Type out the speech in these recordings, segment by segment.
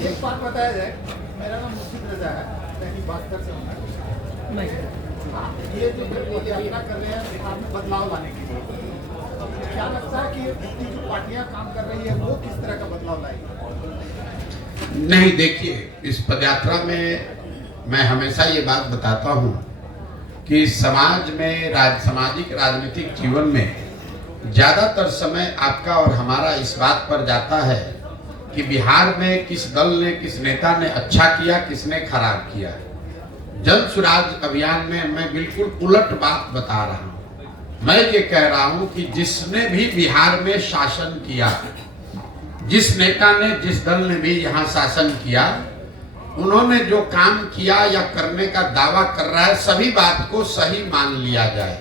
एक बात बताया जाए, मेरा नाम मुर्शिद रजा है, दैनिक भास्कर से हूँ। ये जो पद यात्रा कर रहे हैं बिहार में बदलाव लाने के लिए, क्या लगता है कि इतनी जो पार्टियां काम कर रही है वो किस तरह का बदलाव लाएगी? नहीं, देखिए, इस पदयात्रा में मैं हमेशा ये बात बताता हूँ कि समाज में सामाजिक राजनीतिक जीवन में ज्यादातर समय आपका और हमारा इस बात पर जाता है कि बिहार में किस दल ने, किस नेता ने अच्छा किया, किसने खराब किया। जन स्वराज अभियान में मैं बिल्कुल उलट बात बता रहा हूँ। मैं ये कह रहा हूँ कि जिसने भी बिहार में शासन किया, जिस नेता ने, जिस दल ने भी यहाँ शासन किया, उन्होंने जो काम किया या करने का दावा कर रहा है, सभी बात को सही मान लिया जाए।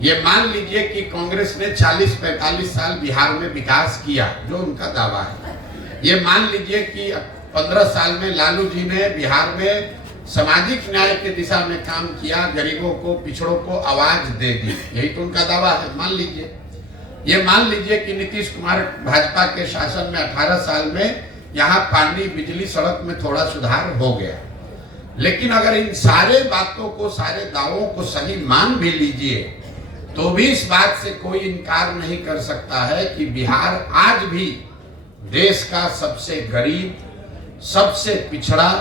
ये मान लीजिए कि कांग्रेस ने 40-45 साल बिहार में विकास किया, जो उनका दावा है। ये मान लीजिए कि 15 साल में लालू जी ने बिहार में सामाजिक न्याय के दिशा में काम किया, गरीबों को, पिछड़ों को आवाज दे दी, यही तो उनका दावा है। मान लीजिए, ये मान लीजिए कि नीतीश कुमार भाजपा के शासन में 18 साल में यहाँ पानी, बिजली, सड़क में थोड़ा सुधार हो गया। लेकिन अगर इन सारे बातों को, सारे दावों को सही मान भी लीजिए, तो भी इस बात से कोई इनकार नहीं कर सकता है कि बिहार आज भी देश का सबसे गरीब, सबसे पिछड़ा,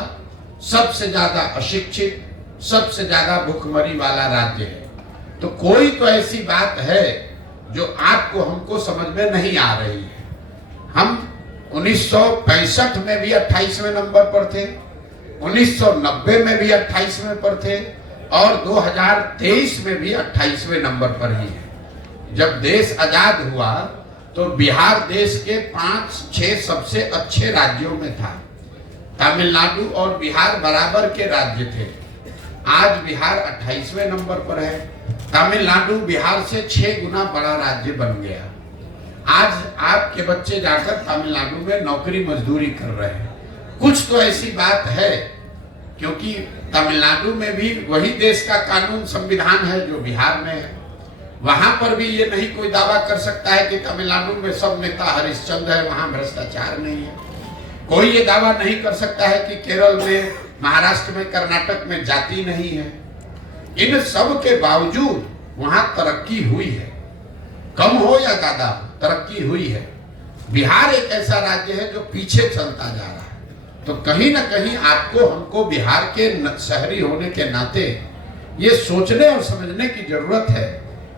सबसे ज्यादा अशिक्षित, सबसे ज्यादा भूखमरी वाला राज्य है। तो कोई तो ऐसी बात है जो आपको, हमको समझ में नहीं आ रही है। हम 1965 में भी 28वें नंबर पर थे, 1990 में भी 28वें पर थे और 2023 में भी 28वें नंबर पर ही है। जब देश आजाद हुआ तो बिहार देश के 5-6 सबसे अच्छे राज्यों में था। तमिलनाडु और बिहार बराबर के राज्य थे। आज बिहार 28वें नंबर पर है। तमिलनाडु बिहार से 6 गुना बड़ा राज्य बन गया। आज आपके बच्चे जाकर तमिलनाडु में नौकरी मजदूरी कर रहे हैं। कुछ तो ऐसी बात है, क्योंकि तमिलनाडु में भी वही देश का कानून, संविधान है जो बिहार में है। वहां पर भी ये नहीं कोई दावा कर सकता है कि तमिलनाडु में सब नेता हरिश्चंद्र है, वहां भ्रष्टाचार नहीं है। कोई ये दावा नहीं कर सकता है कि केरल में, महाराष्ट्र में, कर्नाटक में जाति नहीं है। इन सब के बावजूद वहां तरक्की हुई है, कम हो या ज्यादा, तरक्की हुई है। बिहार एक ऐसा राज्य है जो पीछे चलता जा रहा है। तो कहीं ना कहीं आपको, हमको बिहार के शहरी होने के नाते ये सोचने और समझने की जरूरत है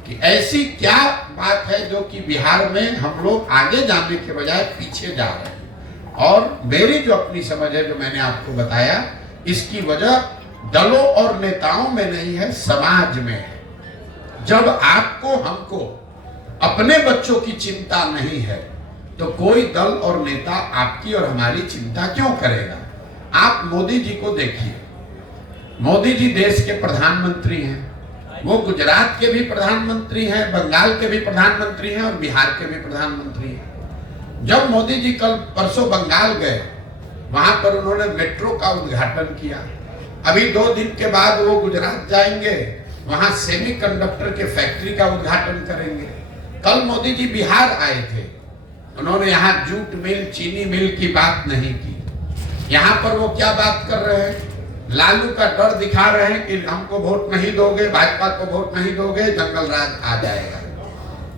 कि ऐसी क्या बात है जो कि बिहार में हम लोग आगे जाने के बजाय पीछे जा रहे हैं। और मेरी जो अपनी समझ है, जो मैंने आपको बताया, इसकी वजह दलों और नेताओं में नहीं है, समाज में है। जब आपको, हमको अपने बच्चों की चिंता नहीं है तो कोई दल और नेता आपकी और हमारी चिंता क्यों करेगा? आप मोदी जी को देखिए। मोदी जी देश के प्रधानमंत्री हैं। वो गुजरात के भी प्रधानमंत्री हैं, बंगाल के भी प्रधानमंत्री हैं और बिहार के भी प्रधानमंत्री हैं। जब मोदी जी कल परसों बंगाल गए, वहां पर उन्होंने मेट्रो का उद्घाटन किया। अभी 2 दिन के बाद वो गुजरात जाएंगे, वहां सेमीकंडक्टर के फैक्ट्री का उद्घाटन करेंगे। कल मोदी जी बिहार आए थे, उन्होंने यहाँ जूट मिल, चीनी मिल की बात नहीं की। यहाँ पर वो क्या बात कर रहे हैं? लालू का डर दिखा रहे हैं कि हमको वोट नहीं दोगे, भाजपा को वोट नहीं दोगे, जंगल राज आ जाएगा।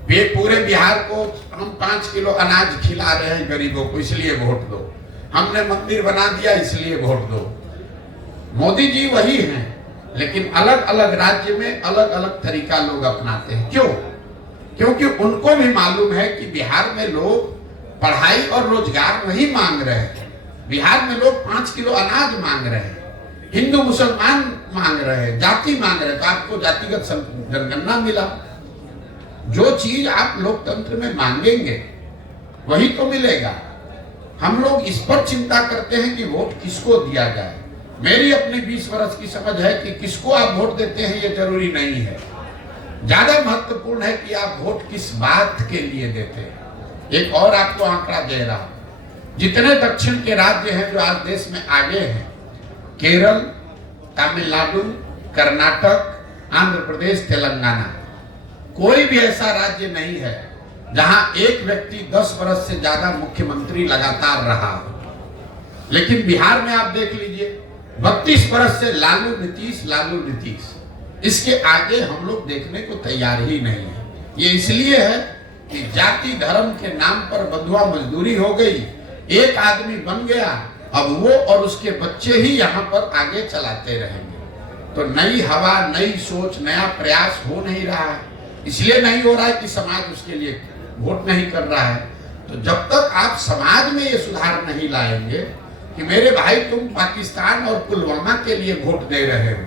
ये पूरे बिहार को हम 5 किलो अनाज खिला रहे हैं गरीबों को, इसलिए वोट दो। हमने मंदिर बना दिया, इसलिए वोट दो। मोदी जी वही हैं, लेकिन अलग अलग राज्य में अलग अलग तरीका लोग अपनाते हैं। क्यों? क्योंकि उनको भी मालूम है कि बिहार में लोग पढ़ाई और रोजगार नहीं मांग रहे हैं। बिहार में लोग 5 किलो अनाज मांग रहे हैं, हिंदू मुसलमान मांग रहे हैं, जाति मांग रहे हैं। तो आपको जातिगत जनगणना मिला। जो चीज आप लोकतंत्र में मांगेंगे वही तो मिलेगा। हम लोग इस पर चिंता करते हैं कि वोट किसको दिया जाए। मेरी अपनी 20 वर्ष की समझ है कि किसको आप वोट देते हैं ये जरूरी नहीं है। ज्यादा महत्वपूर्ण है कि आप वोट किस बात के लिए देते हैं। एक और आपको आंकड़ा दे रहा हूं, जितने दक्षिण के राज्य हैं जो आज देश में आगे हैं, केरल, तमिलनाडु, कर्नाटक, आंध्र प्रदेश, तेलंगाना, कोई भी ऐसा राज्य नहीं है जहां एक व्यक्ति 10 वर्ष से ज्यादा मुख्यमंत्री लगातार रहा। लेकिन बिहार में आप देख लीजिए 32 बरस से लालू नीतीश, इसके आगे हम लोग देखने को तैयार ही नहीं है। ये इसलिए है कि जाति धर्म के नाम पर बंधुआ मजदूरी हो गई, एक आदमी बन गया, अब वो और उसके बच्चे ही यहाँ पर आगे चलाते रहेंगे। तो नई हवा, नई सोच, नया प्रयास हो नहीं रहा है। इसलिए नहीं हो रहा है कि समाज उसके लिए वोट नहीं कर रहा है। तो जब तक आप समाज में ये सुधार नहीं लाएंगे कि मेरे भाई तुम पाकिस्तान और पुलवामा के लिए वोट दे रहे हो,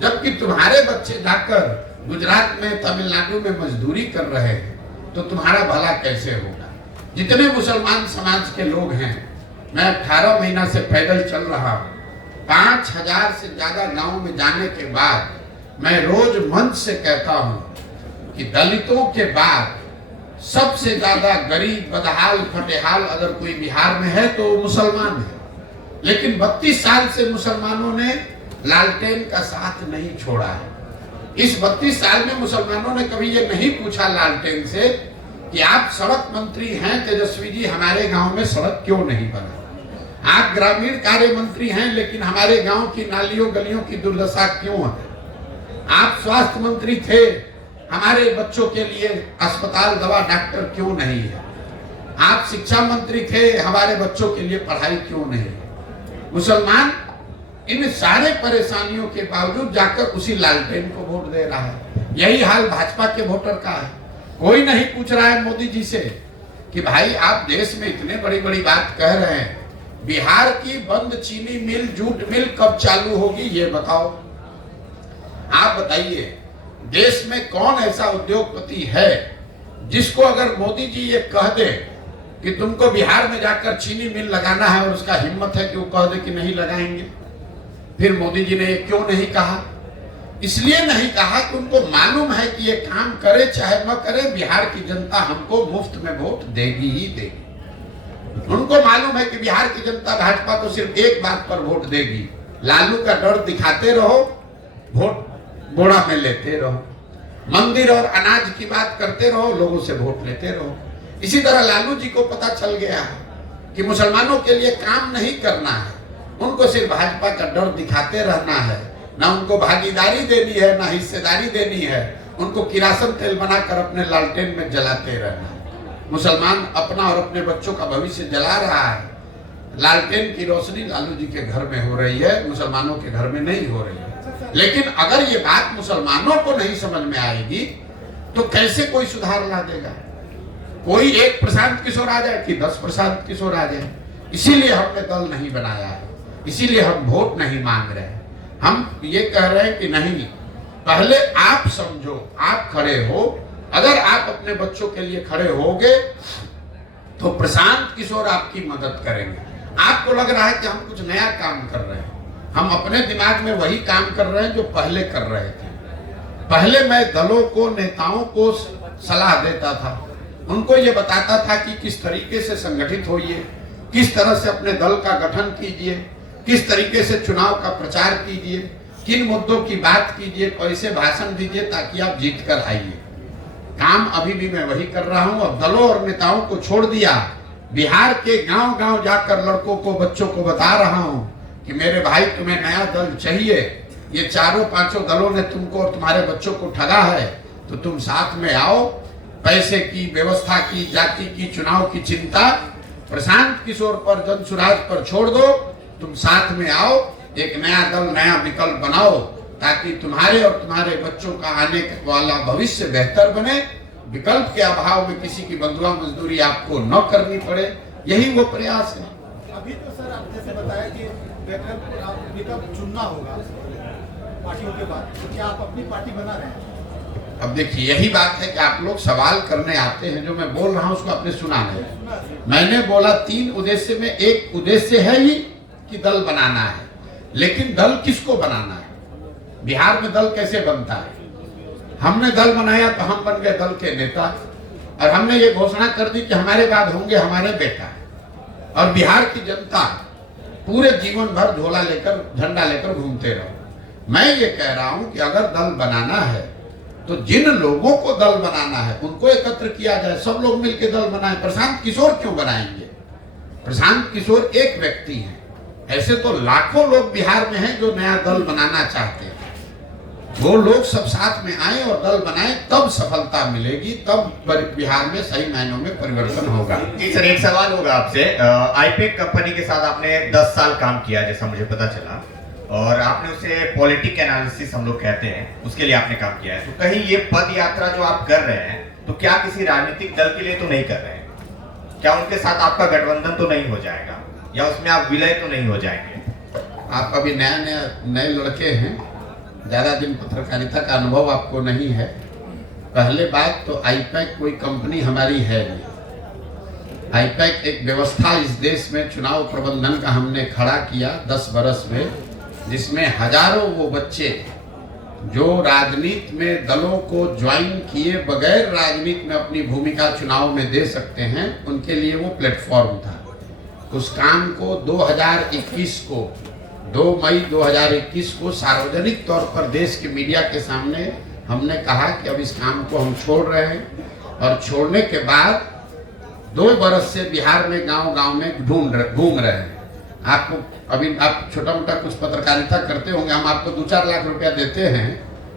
जबकि तुम्हारे बच्चे जाकर गुजरात में, तमिलनाडु में मजदूरी कर रहे हैं, तो तुम्हारा भला कैसे होगा। जितने मुसलमान समाज के लोग हैं, मैं 18 महीना से पैदल चल रहा हूँ, 5000 से ज्यादा गांव में जाने के बाद मैं रोज मंच से कहता हूँ कि दलितों के बाद सबसे ज्यादा गरीब, बदहाल, फटेहाल अगर कोई बिहार में है तो मुसलमान है। लेकिन 32 साल से मुसलमानों ने लालटेन का साथ नहीं छोड़ा है। इस 32 साल में मुसलमानों ने कभी ये नहीं पूछा लालटेन से कि आप सड़क मंत्री हैं तेजस्वी जी, हमारे गांव में सड़क क्यों नहीं बना। आप ग्रामीण कार्य मंत्री हैं, लेकिन हमारे गांव की नालियों गलियों की दुर्दशा क्यों है। आप स्वास्थ्य मंत्री थे, हमारे बच्चों के लिए अस्पताल, दवा, डॉक्टर क्यों नहीं है। आप शिक्षा मंत्री थे, हमारे बच्चों के लिए पढ़ाई क्यों नहीं है। मुसलमान इन सारे परेशानियों के बावजूद जाकर उसी लालटेन को वोट दे रहा है। यही हाल भाजपा के वोटर का है। कोई नहीं पूछ रहा है मोदी जी से कि भाई आप देश में इतने बड़ी बड़ी बात कह रहे हैं, बिहार की बंद चीनी मिल, जूट मिल कब चालू होगी ये बताओ। आप बताइए, देश में कौन ऐसा उद्योगपति है जिसको अगर मोदी जी ये कह दे कि तुमको बिहार में जाकर चीनी मिल लगाना है, और उसका हिम्मत है कि वो कह दे कि नहीं लगाएंगे। फिर मोदी जी ने ये क्यों नहीं कहा? इसलिए नहीं कहा कि उनको मालूम है कि ये काम करे चाहे न करे, बिहार की जनता हमको मुफ्त में वोट देगी ही देगी। उनको मालूम है कि बिहार की जनता भाजपा को सिर्फ एक बात पर वोट देगी, लालू का डर दिखाते रहो, वोट बोड़ा में लेते रहो, मंदिर और अनाज की बात करते रहो, लोगों से वोट लेते रहो। इसी तरह लालू जी को पता चल गया है कि मुसलमानों के लिए काम नहीं करना है, उनको सिर्फ भाजपा का डर दिखाते रहना है, ना उनको भागीदारी देनी है, ना हिस्सेदारी देनी है, उनको किरासन तेल बनाकर अपने लालटेन में जलाते रहना है। मुसलमान अपना और अपने बच्चों का भविष्य जला रहा है। लालटेन की रोशनी लालू जी के घर में हो रही है, मुसलमानों के घर में नहीं हो रही है। लेकिन अगर ये बात मुसलमानों को नहीं समझ में आएगी तो कैसे कोई सुधार ला देगा। कोई एक प्रशांत किशोर आ जाए कि 10 प्रशांत किशोर आ जाए। इसीलिए हमने दल नहीं बनाया है, इसीलिए हम वोट नहीं मांग रहे हैं। हम ये कह रहे हैं कि नहीं, पहले आप समझो, आप खड़े हो। अगर आप अपने बच्चों के लिए खड़े होगे तो प्रशांत किशोर आपकी मदद करेंगे। आपको लग रहा है कि हम कुछ नया काम कर रहे हैं, हम अपने दिमाग में वही काम कर रहे हैं जो पहले कर रहे थे। पहले मैं दलों को, नेताओं को सलाह देता था, उनको ये बताता था कि किस तरीके से संगठित होइए, किस तरह से अपने दल का गठन कीजिए, किस तरीके से चुनाव का प्रचार कीजिए, किन मुद्दों की बात कीजिए, कैसे भाषण दीजिए ताकि आप जीत कर आइए। काम अभी भी मैं वही कर रहा हूं। अब दलों और नेताओं को छोड़ दिया, बिहार के गांव गांव जाकर लड़कों को, बच्चों को बता रहा हूं कि मेरे भाई तुम्हें नया दल चाहिए, ये चारों पांचों दलों ने तुमको और तुम्हारे बच्चों को ठगा है, तो तुम साथ में आओ। पैसे की, व्यवस्था की, जाति की, चुनाव की चिंता प्रशांत किशोर पर, जनसुराज पर छोड़ दो, तुम साथ में आओ, एक नया दल, नया विकल्प बनाओ ताकि तुम्हारे और तुम्हारे बच्चों का आने वाला भविष्य बेहतर बने। विकल्प के अभाव में किसी की बंधुआ मजदूरी आपको न करनी पड़े, यही वो प्रयास है। अभी तो सर आप जैसे बताया कि विकल्प चुनना होगा पार्टियों के बाद, तो क्या आप अपनी पार्टी बना रहे हैं? अब देखिए, यही बात है कि आप लोग सवाल करने आते हैं, जो मैं बोल रहा हूं उसको आपने सुना नहीं। मैंने बोला 3 उद्देश्य में एक उद्देश्य है ही कि दल बनाना है, लेकिन दल किसको बनाना है? बिहार में दल कैसे बनता है? हमने दल बनाया तो हम बन गए दल के नेता, और हमने ये घोषणा कर दी कि हमारे बाद होंगे हमारे बेटा, और बिहार की जनता पूरे जीवन भर झोला लेकर, झंडा लेकर घूमते रहो। मैं ये कह रहा हूं कि अगर दल बनाना है तो जिन लोगों को दल बनाना है उनको एकत्र किया जाए, सब लोग मिलकर दल बनाएं। प्रशांत किशोर क्यों बनाएंगे? प्रशांत किशोर एक व्यक्ति है, ऐसे तो लाखों लोग बिहार में हैं जो नया दल बनाना चाहते हैं। वो लोग सब साथ में आए और दल बनाए, तब सफलता मिलेगी, तब बिहार में सही मायनों में परिवर्तन होगा। जी सर, एक सवाल होगा आपसे। आईपेक कंपनी के साथ आपने 10 साल काम किया, जैसा मुझे पता चला, और आपने उसे पॉलिटिक एनालिसिस हम लोग कहते हैं, उसके लिए आपने काम किया है। तो कहीं ये पद यात्रा जो आप कर रहे हैं, तो क्या किसी राजनीतिक दल के लिए तो नहीं कर रहे हैं? क्या उनके साथ आपका गठबंधन तो नहीं हो जाएगा, या उसमें आप विलय तो नहीं हो जाएंगे? आप अभी नए लड़के हैं, ज़्यादा दिन पत्रकारिता का अनुभव आपको नहीं है। पहले बात तो आईपैक कोई कंपनी हमारी है नहीं। आईपैक एक व्यवस्था इस देश में चुनाव प्रबंधन का हमने खड़ा किया 10 बरस में, जिसमें हजारों वो बच्चे जो राजनीति में दलों को ज्वाइन किए बगैर राजनीति में अपनी भूमिका चुनाव में दे सकते हैं, उनके लिए वो प्लेटफॉर्म था। उस काम को 2021 को 2 मई 2021 को सार्वजनिक तौर पर देश के मीडिया के सामने हमने कहा कि अब इस काम को हम छोड़ रहे हैं, और छोड़ने के बाद 2 बरस से बिहार में गांव-गांव में घूम रहे हैं। आपको अभी आप छोटा मोटा कुछ पत्रकारिता करते होंगे, हम आपको 2-4 लाख रुपया देते हैं,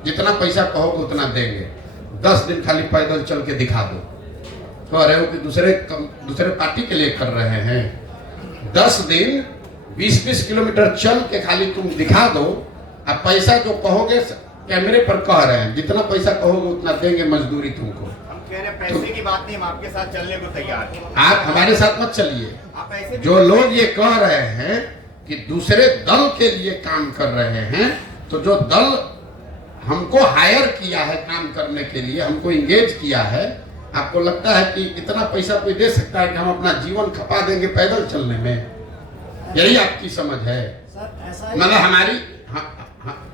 जितना पैसा कहोगे उतना देंगे। 10 दिन खाली पैदल चल के दिखा दो। कह रहे हो कि दूसरे पार्टी के लिए कर रहे हैं। 10 दिन 20-20 किलोमीटर चल के खाली तुम दिखा दो। अब पैसा जो कहोगे कैमरे पर कह रहे हैं, जितना पैसा कहोगे उतना देंगे मजदूरी तुमको। हम कह रहे हैं पैसे की बात नहीं, हम आपके साथ चलने को तैयार हैं। आप हमारे साथ मत चलिए। आप ऐसे जो लोग ये कह रहे हैं कि दूसरे दल के लिए काम कर रहे हैं, तो जो दल हमको हायर किया है काम करने के लिए, हमको इंगेज किया है, आपको लगता है कि इतना पैसा कोई दे सकता है कि हम अपना जीवन खपा देंगे पैदल चलने में? यही आपकी समझ है? मतलब हमारी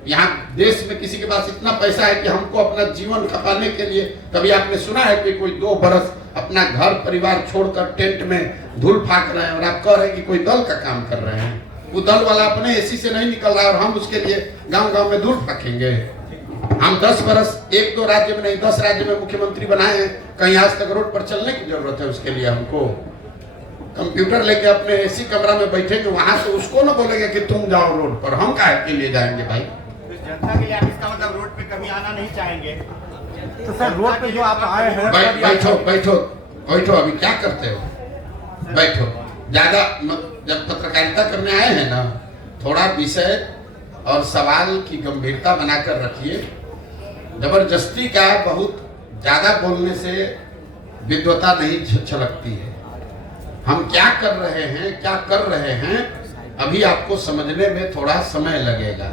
यहाँ देश में किसी के पास इतना पैसा है कि हमको अपना जीवन खपाने के लिए, कभी आपने सुना है कि कोई 2 बरस अपना घर परिवार छोड़कर टेंट में धूल फाक रहे हैं और आप कह रहे हैं कि कोई दल का काम कर रहे हैं? वो दल वाला अपने एसी से नहीं निकल रहा है और हम उसके लिए गांव-गांव में धूल फाकेंगे? हम 10 बरस 1-2 राज्य में नहीं 10 राज्य में मुख्यमंत्री बनाए हैं, कहीं आज तक रोड पर चलने की जरूरत है उसके लिए? हमको कंप्यूटर लेके अपने एसी कमरा में बैठेंगे, वहां से उसको ना बोलेंगे कि तुम जाओ रोड पर, हम काहे के लिए जाएंगे भाई? तो जनता के लिए आप इसका मतलब रोड पे कभी आना नहीं चाहेंगे? तो सर रोड पे जो आप आए हैं, बैठो अभी क्या करते हो? बैठो। ज्यादा जब पत्रकारिता करने आए हैं ना, थोड़ा विषय और सवाल की गंभीरता बनाकर रखिए। जबरदस्ती का बहुत ज्यादा बोलने से विद्वता नहीं छलकती है। हम क्या कर रहे हैं अभी आपको समझने में थोड़ा समय लगेगा,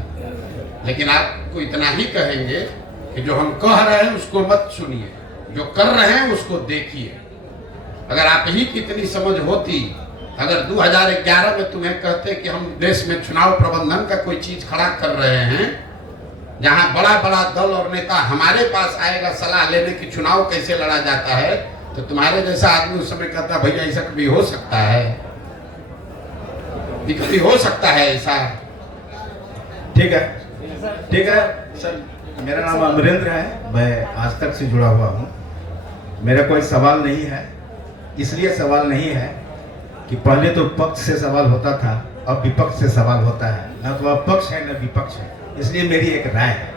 लेकिन आपको इतना ही कहेंगे कि जो हम कह रहे हैं उसको मत सुनिए, जो कर रहे हैं उसको देखिए। अगर आप ही की इतनी समझ होती, अगर 2011 में तुम्हें कहते कि हम देश में चुनाव प्रबंधन का कोई चीज खड़ा कर रहे हैं, जहां बड़ा बड़ा दल और नेता हमारे पास आएगा सलाह लेने की चुनाव कैसे लड़ा जाता है, तो तुम्हारे जैसा आदमी उस समय कहता भैया ऐसा कभी हो सकता है? कभी हो सकता है ऐसा? ठीक है सर, मेरा नाम अमरेंद्र है, मैं आज तक से जुड़ा हुआ हूँ। मेरा कोई सवाल नहीं है, इसलिए सवाल नहीं है कि पहले तो पक्ष से सवाल होता था, अब विपक्ष से सवाल होता है। न तो अब पक्ष है न विपक्ष है, इसलिए मेरी एक राय है।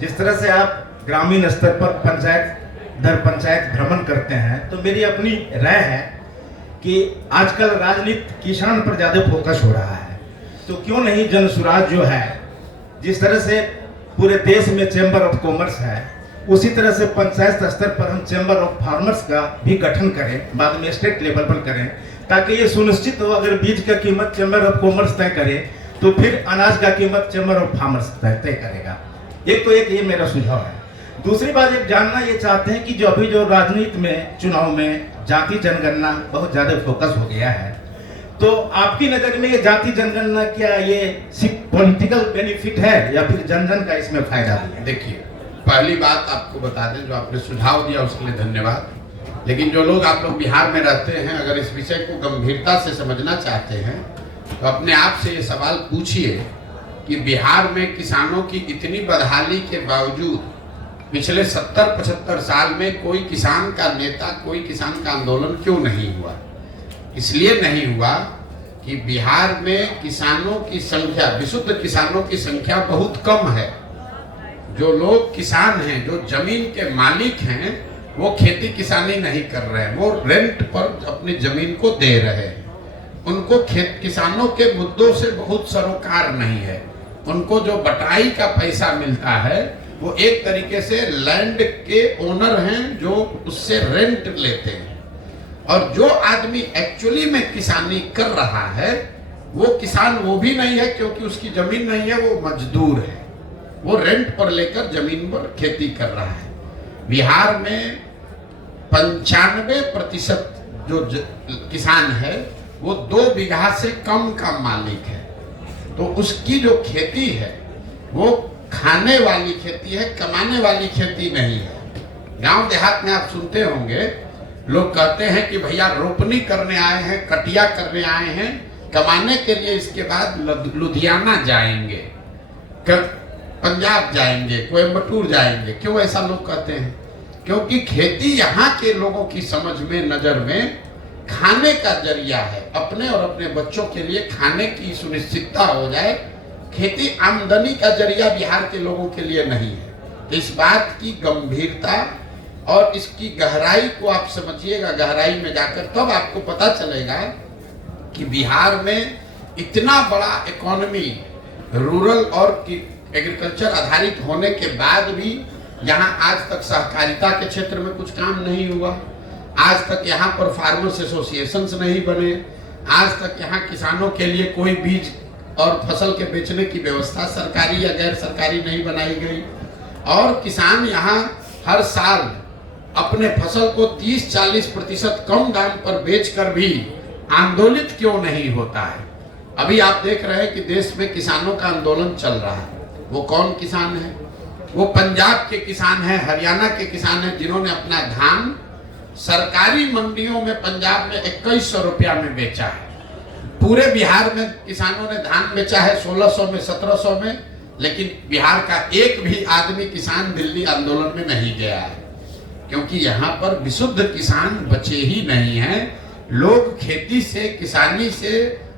जिस तरह से आप ग्रामीण स्तर पर पंचायत दर पंचायत भ्रमण करते हैं, तो मेरी अपनी राय है कि आजकल राजनीति किसान पर ज्यादा फोकस हो रहा है। तो क्यों नहीं जन सुराज जो है, जिस तरह से पूरे देश में चैम्बर ऑफ कॉमर्स है, उसी तरह से पंचायत स्तर पर हम चैम्बर ऑफ फार्मर्स का भी गठन करें, बाद में स्टेट लेवल पर करें, ताकि ये सुनिश्चित हो अगर बीज का कीमत चैम्बर ऑफ कॉमर्स तय करे तो फिर अनाज का कीमत चैम्बर ऑफ फार्मर्स तय करेगा। एक ये मेरा सुझाव है। दूसरी बात एक जानना ये चाहते हैं कि जो अभी जो राजनीति में चुनाव में जाति जनगणना बहुत ज्यादा फोकस हो गया है, तो आपकी नजर में ये जाति जनगणना क्या ये सिर्फ पॉलिटिकल बेनिफिट है या फिर जन जन का इसमें फायदा है? देखिए, पहली बात आपको बता दें, जो आपने सुझाव दिया उसके लिए धन्यवाद। लेकिन जो लोग आप लोग बिहार में रहते हैं, अगर इस विषय को गंभीरता से समझना चाहते हैं तो अपने आप से ये सवाल पूछिए कि बिहार में किसानों की इतनी बदहाली के बावजूद पिछले 70-75 साल में कोई किसान का नेता, कोई किसान का आंदोलन क्यों नहीं हुआ? इसलिए नहीं हुआ कि बिहार में किसानों की संख्या, विशुद्ध किसानों की संख्या बहुत कम है। जो लोग किसान हैं, जो जमीन के मालिक हैं, वो खेती किसानी नहीं कर रहे हैं, वो रेंट पर अपनी जमीन को दे रहे हैं। उनको किसानों के मुद्दों से बहुत सरोकार नहीं है। उनको जो बटाई का पैसा मिलता है वो एक तरीके से लैंड के ओनर हैं जो उससे रेंट लेते हैं। और जो आदमी एक्चुअली में किसानी कर रहा है वो किसान वो भी नहीं है, क्योंकि उसकी जमीन नहीं है, वो मजदूर है। वो रेंट पर लेकर जमीन पर खेती कर रहा है। बिहार में 95% जो किसान है वो 2 बीघा से कम का मालिक है। तो उसकी जो खेती है वो खाने वाली खेती है, कमाने वाली खेती नहीं है। गांव देहात में आप सुनते होंगे लोग कहते हैं कि भैया रोपनी करने आए हैं, कटिया करने आए हैं, कमाने के लिए इसके बाद लुधियाना जाएंगे, पंजाब जाएंगे, कोयम्बटूर जाएंगे। क्यों ऐसा लोग कहते हैं? क्योंकि खेती यहाँ के लोगों की समझ में, नजर में खाने का जरिया है। अपने और अपने बच्चों के लिए खाने की सुनिश्चितता हो जाए। खेती आमदनी का जरिया बिहार के लोगों के लिए नहीं है। तो इस बात की गंभीरता और इसकी गहराई को आप समझिएगा, गहराई में जाकर तब आपको पता चलेगा कि बिहार में इतना बड़ा इकोनॉमी रूरल और एग्रीकल्चर आधारित होने के बाद भी यहाँ आज तक सहकारिता के क्षेत्र में कुछ काम नहीं हुआ। आज तक यहाँ पर फार्मर्स एसोसिएशंस नहीं बने। आज तक यहाँ किसानों के लिए कोई बीज और फसल के बेचने की व्यवस्था सरकारी या गैर सरकारी नहीं बनाई गई। और किसान यहाँ हर साल अपने फसल को 30-40% कम दाम पर बेचकर भी आंदोलित क्यों नहीं होता है? अभी आप देख रहे हैं कि देश में किसानों का आंदोलन चल रहा है। वो कौन किसान है? वो पंजाब के किसान हैं, हरियाणा के किसान हैं, जिन्होंने अपना धान सरकारी मंडियों में पंजाब में 2100 रुपया में बेचा है। पूरे बिहार में किसानों ने धान बेचा है 1600 में, 1700 में, लेकिन बिहार का एक भी आदमी किसान दिल्ली आंदोलन में नहीं गया है, क्योंकि यहाँ पर विशुद्ध किसान बचे ही नहीं हैं। लोग खेती से, किसानी से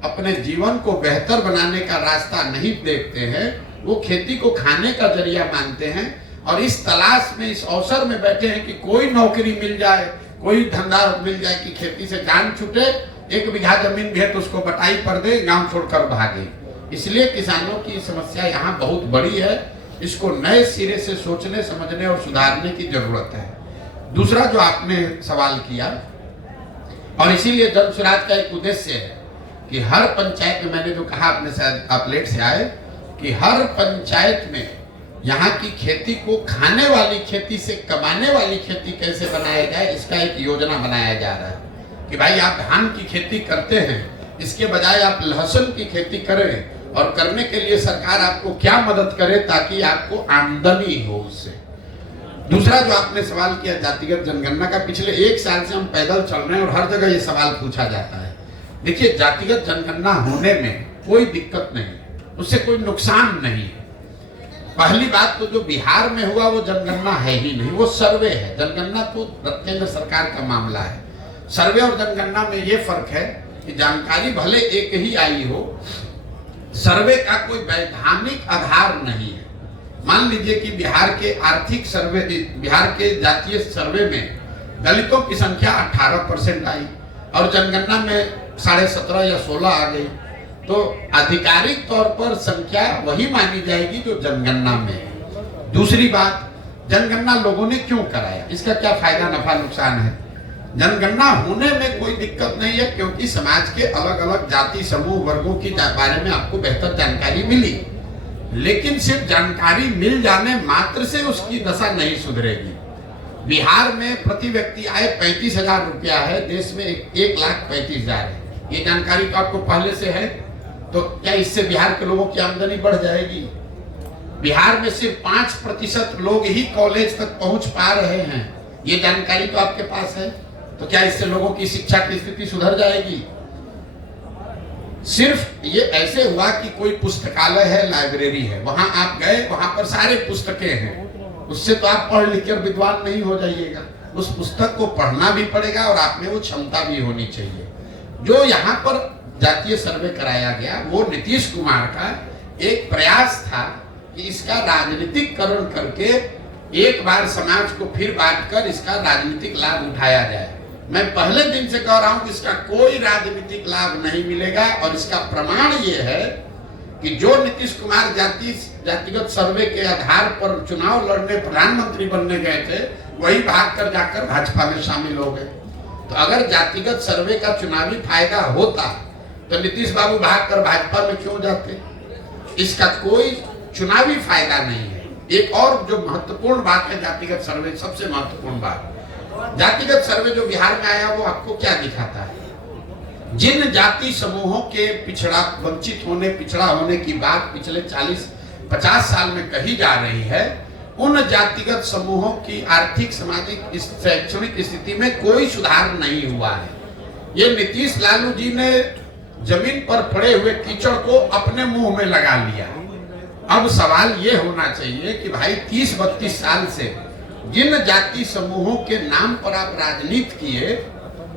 अपने जीवन को बेहतर बनाने का रास्ता नहीं देखते हैं। वो खेती को खाने का जरिया मानते हैं और इस तलाश में, इस अवसर में बैठे हैं कि कोई नौकरी मिल जाए, कोई धंधा मिल जाए कि खेती से जान छूटे। 1 बीघा जमीन भी है तो उसको बटाई पर दे, गांव छोड़कर भागे। इसलिए किसानों की समस्या यहाँ बहुत बड़ी है। इसको नए सिरे से सोचने, समझने और सुधारने की जरूरत है। दूसरा जो आपने सवाल किया, और इसीलिए जन स्वराज का एक उद्देश्य है कि हर पंचायत में, मैंने जो कहा, आपने शायद आप लेट से आए, कि हर पंचायत में यहाँ की खेती को खाने वाली खेती से कमाने वाली खेती कैसे बनाया जाए, इसका एक योजना बनाया जा रहा है। कि भाई आप धान की खेती करते हैं, इसके बजाय आप लहसुन की खेती करें, और करने के लिए सरकार आपको क्या मदद करे ताकि आपको आमदनी हो उससे। दूसरा जो आपने सवाल किया जातिगत जनगणना का, पिछले 1 साल से हम पैदल चल रहे हैं और हर जगह ये सवाल पूछा जाता है। देखिए, जातिगत जनगणना होने में कोई दिक्कत नहीं, उससे कोई नुकसान नहीं है। पहली बात तो जो बिहार में हुआ वो जनगणना है ही नहीं, वो सर्वे है। जनगणना तो केंद्र सरकार का मामला है। सर्वे और जनगणना में ये फर्क है कि जानकारी भले एक ही आई हो, सर्वे का कोई वैधानिक आधार नहीं है। मान लीजिए कि बिहार के आर्थिक सर्वे, बिहार के जातीय सर्वे में दलितों की संख्या 18% आई और जनगणना में 17.5 या 16 आ गई, तो आधिकारिक तौर पर संख्या वही मानी जाएगी जो जनगणना में है। दूसरी बात, जनगणना लोगों ने क्यों कराया, इसका क्या फायदा, नफा, नुकसान है? जनगणना होने में कोई दिक्कत नहीं है, क्योंकि समाज के अलग अलग जाति समूह वर्गों की बारे में आपको बेहतर जानकारी मिली। लेकिन सिर्फ जानकारी मिल जाने मात्र से उसकी दशा नहीं सुधरेगी। बिहार में प्रति व्यक्ति आय 35,000 रुपया है, देश में 1,35,000 है। ये जानकारी तो आपको पहले से है, तो क्या इससे बिहार के लोगों की आमदनी बढ़ जाएगी? बिहार में सिर्फ 5% लोग ही कॉलेज तक पहुंच पा रहे हैं, ये जानकारी तो आपके पास है। तो क्या इससे लोगों की शिक्षा की स्थिति सुधर जाएगी? सिर्फ ये ऐसे हुआ कि कोई पुस्तकालय है, लाइब्रेरी है, वहां आप गए, वहां पर सारे पुस्तकें हैं, उससे तो आप पढ़ लिख कर विद्वान नहीं हो जाइएगा। उस पुस्तक को पढ़ना भी पड़ेगा और आप में वो क्षमता भी होनी चाहिए। जो यहाँ पर जातीय सर्वे कराया गया वो नीतीश कुमार का एक प्रयास था कि इसका राजनीतिकरण करके एक बार समाज को फिर बांटकर इसका राजनीतिक लाभ उठाया जाए। मैं पहले दिन से कह रहा हूं कि इसका कोई राजनीतिक लाभ नहीं मिलेगा, और इसका प्रमाण ये है कि जो नीतीश कुमार जातिगत सर्वे के आधार पर चुनाव लड़ने प्रधानमंत्री बनने गए थे, वही भागकर जाकर भाजपा में शामिल हो गए। तो अगर जातिगत सर्वे का चुनावी फायदा होता तो नीतीश बाबू भागकर भाजपा में क्यों जाते? इसका कोई चुनावी फायदा नहीं है। एक और जो महत्वपूर्ण बात है जातिगत सर्वे, सबसे महत्वपूर्ण बात, जातिगत सर्वे जो बिहार में आया वो आपको क्या दिखाता है? जिन जाति समूहों के वंचित होने, पिछड़ा होने की बात पिछले 40-50 साल में कही जा रही है, उन जातिगत समूहों की आर्थिक, सामाजिक, शैक्षणिक स्थिति में कोई सुधार नहीं हुआ है। ये नीतीश लालू जी ने जमीन पर पड़े हुए कीचड़ को अपने मुंह में लगा लिया। अब सवाल ये होना चाहिए कि भाई 30-32 साल से जिन जाति समूहों के नाम पर आप राजनीति किए,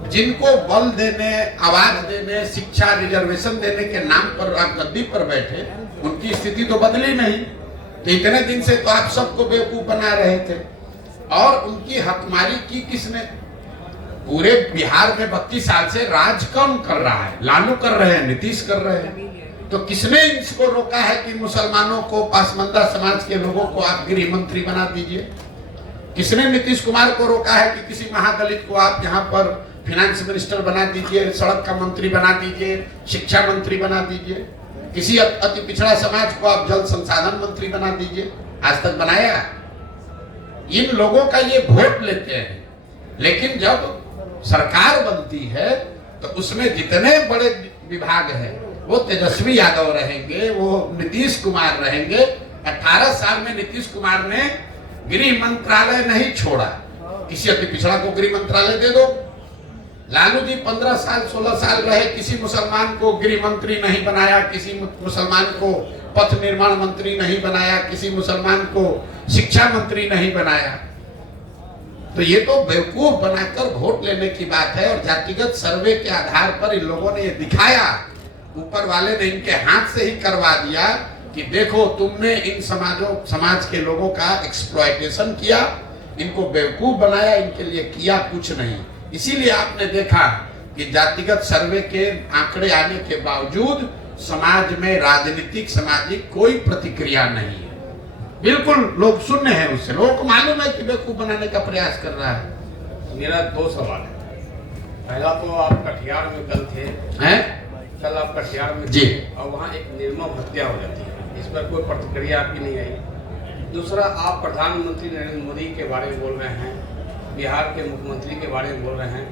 जिनको बल देने, आवाज देने, शिक्षा, रिजर्वेशन देने के नाम पर आप गद्दी पर बैठे, उनकी स्थिति तो बदली नहीं। तो इतने दिन से तो आप सबको बेवकूफ बना रहे थे, और उनकी हकमारी की किसने? पूरे बिहार में 32 साल से राज कौन कर रहा है? लालू कर रहे हैं, नीतीश कर रहे हैं। तो किसने इसको रोका है कि मुसलमानों को, पासमंदा समाज के लोगों को आप गृह मंत्री बना दीजिए? किसने नीतीश कुमार को रोका है कि किसी महादलित को आप यहाँ पर फिनेंस मिनिस्टर बना दीजिए, सड़क का मंत्री बना दीजिए, शिक्षा मंत्री बना दीजिए? किसी अति पिछड़ा समाज को आप जल संसाधन मंत्री बना दीजिए? आज तक बनाया? इन लोगों का ये वोट लेते हैं, लेकिन जब सरकार बनती है तो उसमें जितने बड़े विभाग हैं वो तेजस्वी यादव रहेंगे, वो नीतीश कुमार रहेंगे। 18 साल में नीतीश कुमार ने गृह मंत्रालय नहीं छोड़ा। किसी अति पिछड़ा को गृह मंत्रालय दे दो। लालू जी 15 साल 16 साल रहे, किसी मुसलमान को गृह मंत्री नहीं बनाया, किसी मुसलमान को पथ निर्माण मंत्री नहीं बनाया, किसी मुसलमान को शिक्षा मंत्री नहीं बनाया। तो ये तो बेवकूफ बनाकर वोट लेने की बात है। और जातिगत सर्वे के आधार पर इन लोगों ने ये दिखाया, ऊपर वाले ने इनके हाथ से ही करवा दिया कि देखो तुमने इन समाज के लोगों का एक्सप्लॉयटेशन किया, इनको बेवकूफ बनाया, इनके लिए किया कुछ नहीं। इसीलिए आपने देखा कि जातिगत सर्वे के आंकड़े आने के बावजूद समाज में राजनीतिक, सामाजिक कोई प्रतिक्रिया नहीं है। बिल्कुल लोग शून्य हैं उससे। लोगों को मालूम है कि बेवकूफ बनाने का प्रयास कर रहा है। मेरा 2 सवाल है। पहला तो आप कटिहार में कल थे, कल आप कटिहार में जी, और वहाँ एक निर्मम हत्या हो जाती है, इस पर कोई प्रतिक्रिया आपकी नहीं आई। दूसरा, आप प्रधानमंत्री नरेंद्र मोदी के बारे में बोल रहे हैं, बिहार के मुख्यमंत्री के बारे में बोल रहे हैं,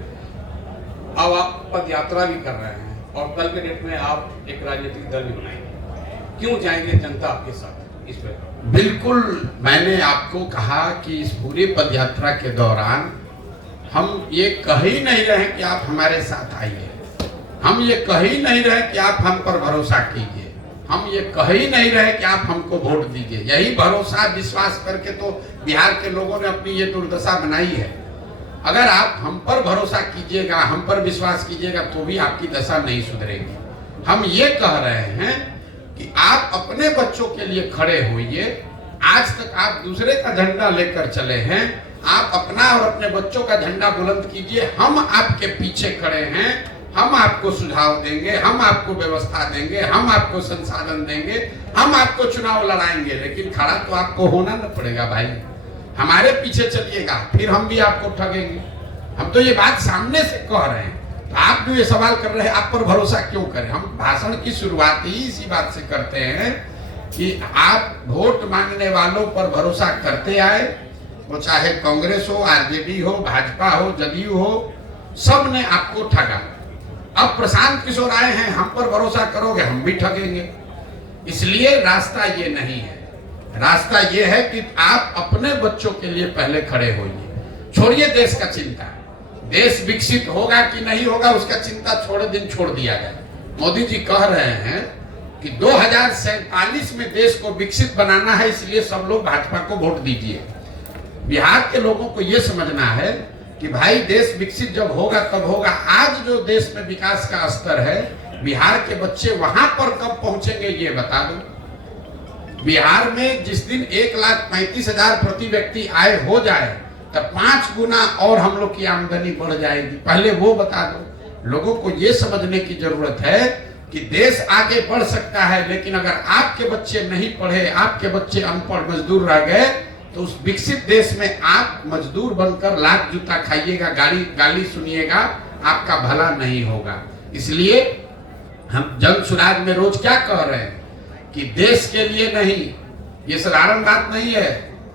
अब आप पद यात्रा भी कर रहे हैं, और कल के डेट में आप एक राजनीतिक दल भी बनाएंगे। क्यों जाएंगे जनता आपके साथ इस पर? बिल्कुल, मैंने आपको कहा कि इस पूरी पदयात्रा के दौरान हम ये कह ही नहीं रहे कि आप हमारे साथ आइए, हम ये कह ही नहीं रहे कि आप हम पर भरोसा कीजिए, हम ये कह ही नहीं रहे कि आप हमको वोट दीजिए। यही भरोसा, विश्वास करके तो बिहार के लोगों ने अपनी ये दुर्दशा बनाई है। अगर आप हम पर भरोसा कीजिएगा, हम पर विश्वास कीजिएगा, तो भी आपकी दशा नहीं सुधरेगी। हम ये कह रहे हैं कि आप अपने बच्चों के लिए खड़े होइए। आज तक आप दूसरे का झंडा लेकर चले हैं, आप अपना और अपने बच्चों का झंडा बुलंद कीजिए। हम आपके पीछे खड़े हैं, हम आपको सुझाव देंगे, हम आपको व्यवस्था देंगे, हम आपको संसाधन देंगे, हम आपको चुनाव लड़ाएंगे। लेकिन खड़ा तो आपको होना न पड़ेगा भाई। हमारे पीछे चलिएगा, फिर हम भी आपको ठगेंगे। हम तो ये बात सामने से कह रहे हैं। तो आप जो ये सवाल कर रहे हैं, आप पर भरोसा क्यों करें? हम भाषण की शुरुआत ही इसी बात से करते हैं कि आप वोट मांगने वालों पर भरोसा करते आए, वो चाहे कांग्रेस हो, आरजेडी हो, भाजपा हो, जदयू हो, सब ने आपको ठगा। अब प्रशांत किशोर आए हैं, हम पर भरोसा करोगे, हम भी ठगेंगे। इसलिए रास्ता ये नहीं है। रास्ता ये है कि आप अपने बच्चों के लिए पहले खड़े होइए। छोड़िए देश का चिंता। देश विकसित होगा कि नहीं होगा उसका चिंता थोड़े दिन छोड़ दिया जाए। मोदी जी कह रहे हैं कि 2047 में देश को विकसित बनाना है, इसलिए सब लोग भाजपा को वोट दीजिए। बिहार के लोगों को यह समझना है कि भाई देश विकसित जब होगा तब होगा। आज जो देश में विकास का स्तर है, बिहार के बच्चे वहां पर कब पहुंचेंगे ये बता दो। बिहार में जिस दिन 1,35,000 प्रति व्यक्ति आय हो जाए तब 5 गुना और हम लोग की आमदनी बढ़ जाएगी। पहले वो बता दो। लोगों को ये समझने की जरूरत है कि देश आगे बढ़ सकता है, लेकिन अगर आपके बच्चे नहीं पढ़े, आपके बच्चे अनपढ़ मजदूर रह गए, तो उस विकसित देश में आप मजदूर बनकर लाख जूता खाइएगा, गाली सुनिएगा, आपका भला नहीं होगा। इसलिए हम जन सुराज में रोज क्या कह रहे हैं कि देश के लिए नहीं, ये साधारण बात नहीं है,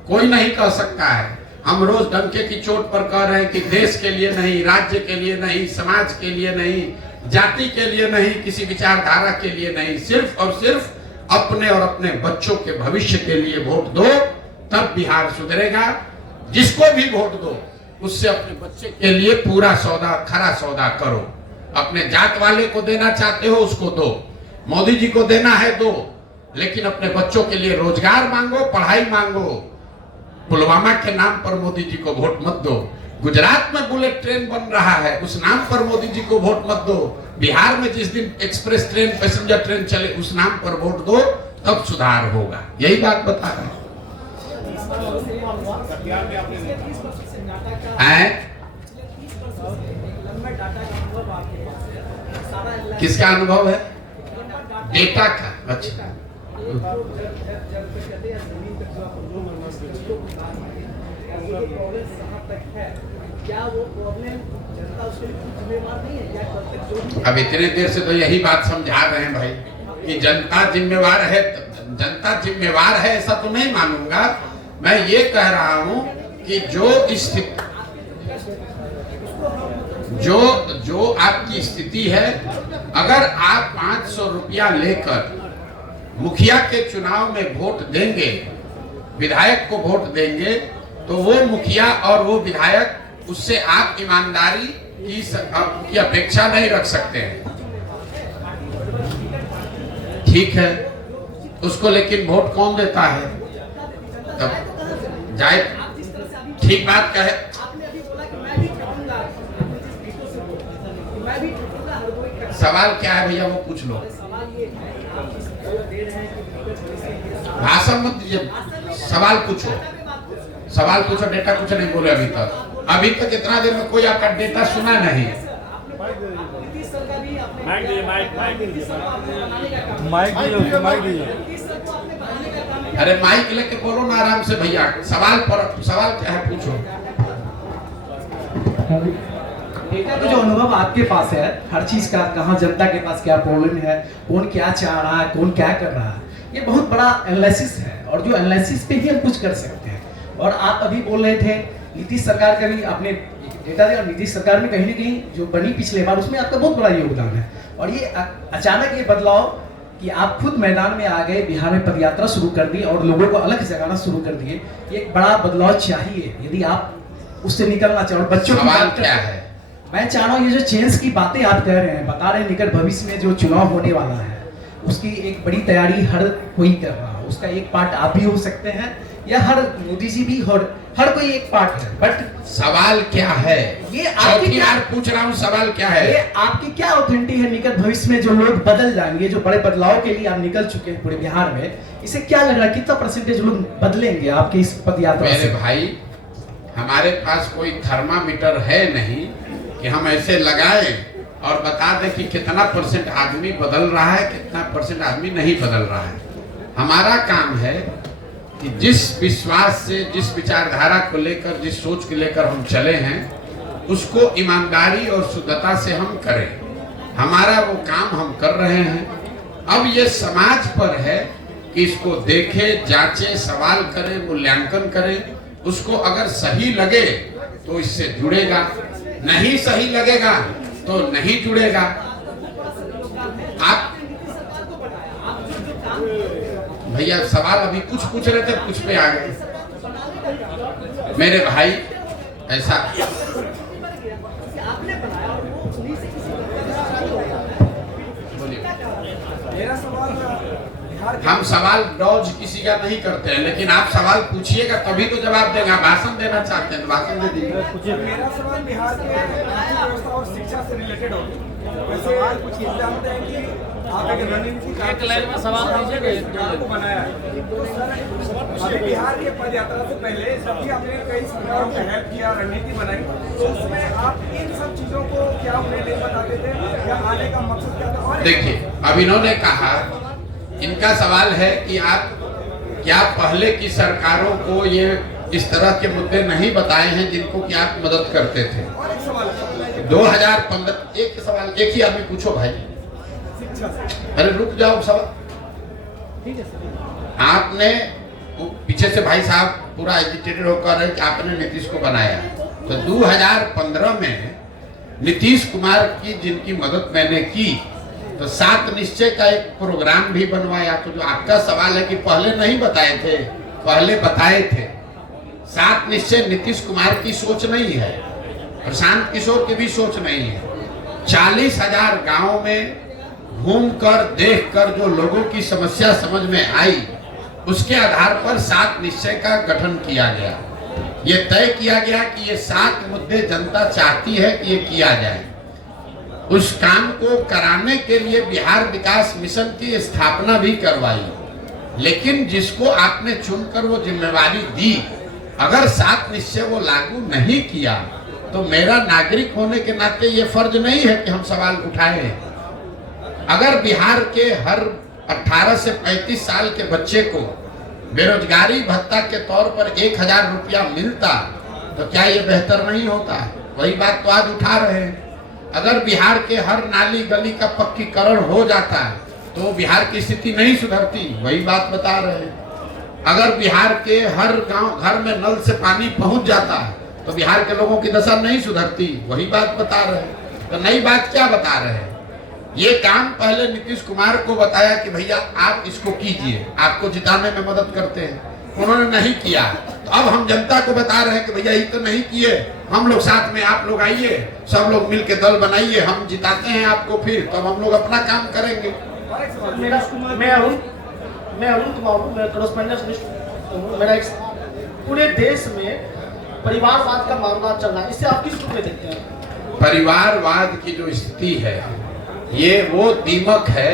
कोई नहीं कह सकता है। हम रोज डंके की चोट पर कह रहे हैं कि देश के लिए नहीं, राज्य के लिए नहीं, समाज के लिए नहीं, जाति के लिए नहीं, किसी विचारधारा के लिए नहीं, सिर्फ और सिर्फ अपने और अपने बच्चों के भविष्य के लिए वोट दो, तब बिहार सुधरेगा। जिसको भी वोट दो उससे अपने बच्चे के लिए पूरा सौदा, खरा सौदा करो। अपने जात वाले को देना चाहते हो उसको दो, मोदी जी को देना है दो, लेकिन अपने बच्चों के लिए रोजगार मांगो, पढ़ाई मांगो। पुलवामा के नाम पर मोदी जी को वोट मत दो। गुजरात में बुलेट ट्रेन बन रहा है, उस नाम पर मोदी जी को वोट मत दो। बिहार में जिस दिन एक्सप्रेस ट्रेन, पैसेंजर ट्रेन चले, उस नाम पर वोट दो, तब सुधार होगा। यही बात बता रहे हैं। किसका अनुभव है? डेटा का। अच्छा, अब इतने देर से तो यही बात समझा रहे हैं भाई कि जनता जिम्मेवार है। जनता जिम्मेवार है ऐसा तो नहीं मानूंगा। मैं ये कह रहा हूं कि जो आपकी स्थिति है, अगर आप 500 रुपया लेकर मुखिया के चुनाव में वोट देंगे, विधायक को वोट देंगे, तो वो मुखिया और वो विधायक, उससे आप ईमानदारी की अपेक्षा नहीं रख सकते हैं। ठीक है, उसको लेकिन वोट कौन देता है? तब जाए, ठीक बात कहे। सवाल क्या है भैया, वो पूछ लो। भाषण मत दीजिए, सवाल पूछो। सवाल पूछो, डेटा कुछ नहीं बोले अभी तक इतना देर में कोई आपका डेटा सुना नहीं। अरे माइक लेके बोलो ना आराम से भैया। सवाल क्या है पूछो। डेटा का जो अनुभव आपके पास है हर चीज का, कहाँ जनता के पास क्या प्रॉब्लम है, कौन क्या चाह रहा है, कौन क्या कर रहा है, ये बहुत बड़ा एनालिसिस है। और जो एनालिसिस पे ही हम कुछ कर सकते हैं। और आप अभी बोल रहे थे नीतीश सरकार का भी आपने डेटा दिया, और नीतीश सरकार में कहीं ना कहीं जो बनी पिछले बार, उसमें आपका बहुत बड़ा योगदान है। और ये अचानक ये बदलाव कि आप खुद मैदान में आ गए, बिहार में पदयात्रा शुरू कर दी और लोगों को अलग जगाना शुरू कर दिए, ये एक बड़ा बदलाव चाहिए यदि आप उससे निकलना चाहो। बच्चों की क्या है? मैं चाह रहा हूँ ये जो चेंज की बातें आप कह रहे हैं, बता रहे हैं निकट भविष्य में जो चुनाव होने वाला है उसकी एक बड़ी तैयारी हर कोई कर रहा है। उसका एक पार्ट आप भी हो सकते हैं, या हर मोदी जी भी, हर कोई एक पार्ट है। बट सवाल क्या है? ये आपकी यार पूछ रहा हूँ, सवाल क्या है? ये आपकी क्या ऑथेंटिटी है निकट भविष्य में जो लोग बदल जाएंगे, जो बड़े बदलाव के लिए आप निकल चुके हैं पूरे बिहार में, इसे क्या लग रहा है कितना परसेंटेज लोग बदलेंगे आपके इस पदयात्रा से? मेरे भाई, हमारे पास कोई थर्मामीटर है नहीं कि हम ऐसे लगाएं और बता दें कि कितना परसेंट आदमी बदल रहा है, कितना परसेंट आदमी नहीं बदल रहा है। हमारा काम है कि जिस विश्वास से, जिस विचारधारा को लेकर, जिस सोच को लेकर हम चले हैं, उसको ईमानदारी और शुद्धता से हम करें। हमारा वो काम हम कर रहे हैं। अब ये समाज पर है कि इसको देखे, जांचे, सवाल करे, मूल्यांकन करे। उसको अगर सही लगे तो इससे जुड़ेगा, नहीं सही लगेगा तो नहीं जुड़ेगा। आप भैया सवाल अभी कुछ पूछ रहे थे, कुछ पे आ गए। मेरे भाई ऐसा मेरा सवाल हम सवाल डॉज किसी का नहीं करते हैं, लेकिन आप सवाल पूछिएगा तभी तो जवाब देंगे। आप भाषण देना चाहते हैं तो भाषण दे दीजिए। मेरा सवाल बिहार के आर्थिक व्यवस्था और शिक्षा से रिलेटेड हो। वैसे कुछ जानते हैं कि आप एक रणनीति सवाल को बनाया है, तो सर अभी बिहार के पद यात्रा से पहले जब भी आपने कई सरकारों को हेल्प किया, रणनीति बनाई, तो उसमें आप इन सब चीजों को क्या उन्हें नहीं बताते थे या आने का मकसद क्या था? और देखिए, अब इन्होंने कहा, इनका सवाल है कि आप क्या पहले की सरकारों को ये इस तरह के मुद्दे नहीं बताए हैं जिनको कि आप मदद करते थे। और एक सवाल है 2015, एक सवाल एक ही आदमी पूछो भाई। शिक्षा से। अरे रुक जाओ सवाल। आपने पीछे से भाई साहब पूरा एजिटेटेड होकर रहे कि आपने नीतीश को बनाया, तो 2015 में नीतीश कुमार की जिनकी मदद मैंने की, तो 7 निश्चय का एक प्रोग्राम भी बनवाया। तो जो आपका सवाल है कि पहले नहीं बताए थे, पहले बताए थे। 7 निश्चय नीतीश कुमार की सोच नहीं है, प्रशांत किशोर की भी सोच नहीं है। 40,000 गाँव में घूमकर देखकर जो लोगों की समस्या समझ में आई, उसके आधार पर 7 निश्चय का गठन किया गया। ये तय किया गया कि ये 7 मुद्दे जनता चाहती है कि ये किया जाए। उस काम को कराने के लिए बिहार विकास मिशन की स्थापना भी करवाई, लेकिन जिसको आपने चुनकर वो जिम्मेवारी दी, अगर 7 निश्चय वो लागू नहीं किया, तो मेरा नागरिक होने के नाते ये फर्ज नहीं है कि हम सवाल उठाएं। अगर बिहार के हर 18 से 35 साल के बच्चे को बेरोजगारी भत्ता के तौर पर 1,000 रुपया मिलता, तो क्या ये बेहतर नहीं होता? वही बात तो आज उठा रहे हैं। अगर बिहार के हर नाली गली का पक्कीकरण हो जाता है, तो बिहार की स्थिति नहीं सुधरती, वही बात बता रहे हैं। अगर बिहार के हर गांव घर में नल से पानी पहुंच जाता है, तो बिहार के लोगों की दशा नहीं सुधरती, वही बात बता रहे हैं। तो नई बात क्या बता रहे हैं? ये काम पहले नीतीश कुमार को बताया कि भैया आप इसको कीजिए, आपको जिताने में मदद करते हैं, उन्होंने नहीं किया। तो अब हम जनता को बता रहे हैं कि भैया ये तो नहीं किए, हम लोग साथ में, आप लोग आइए, सब लोग मिलके दल बनाइए, हम जिताते हैं आपको, फिर तब हम लोग अपना काम करेंगे। मैं अरुण कुमार हूँ, मैं कॉरेस्पोंडेंट हूँ। मेरा पूरे देश में परिवारवाद का मामला चल रहा है, इससे आप किस रूप में देखते हैं? परिवारवाद की जो स्थिति है, ये वो दीमक है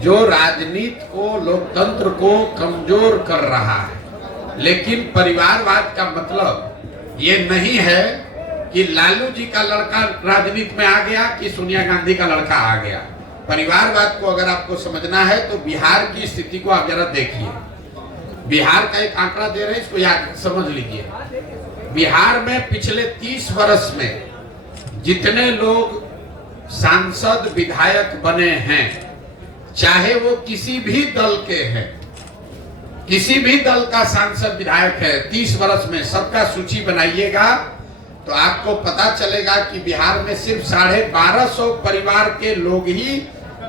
जो राजनीति को, लोकतंत्र को कमजोर कर रहा है। लेकिन परिवारवाद का मतलब ये नहीं है कि लालू जी का लड़का राजनीति में आ गया कि सोनिया गांधी का लड़का आ गया। परिवारवाद को अगर आपको समझना है तो बिहार की स्थिति को आप जरा देखिए। बिहार का एक आंकड़ा दे रहे हैं, इसको याद समझ लीजिए। बिहार में पिछले 30 वर्ष में जितने लोग सांसद विधायक बने हैं, चाहे वो किसी भी दल के हैं, किसी भी दल का सांसद विधायक है, 30 वर्ष में सबका सूची बनाइएगा तो आपको पता चलेगा कि बिहार में सिर्फ 1250 परिवार के लोग ही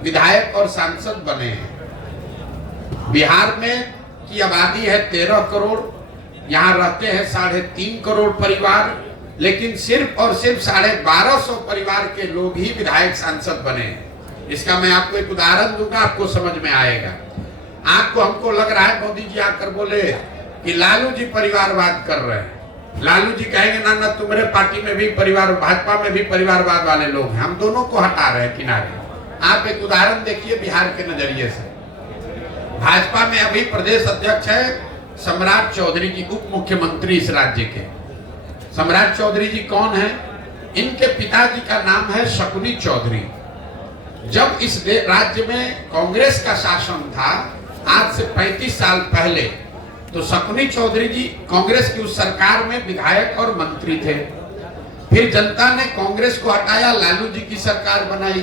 विधायक और सांसद बने हैं। बिहार में की आबादी है 13 करोड़, यहाँ रहते हैं 3.5 करोड़ परिवार, लेकिन सिर्फ और सिर्फ 1250 परिवार के लोग ही विधायक सांसद बने हैं। इसका मैं आपको एक उदाहरण दूंगा, आपको समझ में आएगा। आपको हमको लग रहा है मोदी जी आकर बोले कि लालू जी परिवारवाद कर रहे हैं, लालू जी कहेंगे ना ना तुम्हारे पार्टी में भी परिवार, भाजपा में भी परिवारवाद वाले लोग हैं, हम दोनों को हटा रहे हैं किनारे। आप एक उदाहरण देखिए बिहार के नजरिए से। भाजपा में अभी प्रदेश अध्यक्ष है सम्राट चौधरी जी, उप मुख्यमंत्री इस राज्य के। सम्राट चौधरी जी कौन है? इनके पिताजी का नाम है शकुनी चौधरी। जब इस राज्य में कांग्रेस का शासन था आज से 35 साल पहले, तो शकुनी चौधरी जी कांग्रेस की उस सरकार में विधायक और मंत्री थे। फिर जनता ने कांग्रेस को हटाया, लालू जी की सरकार बनाई,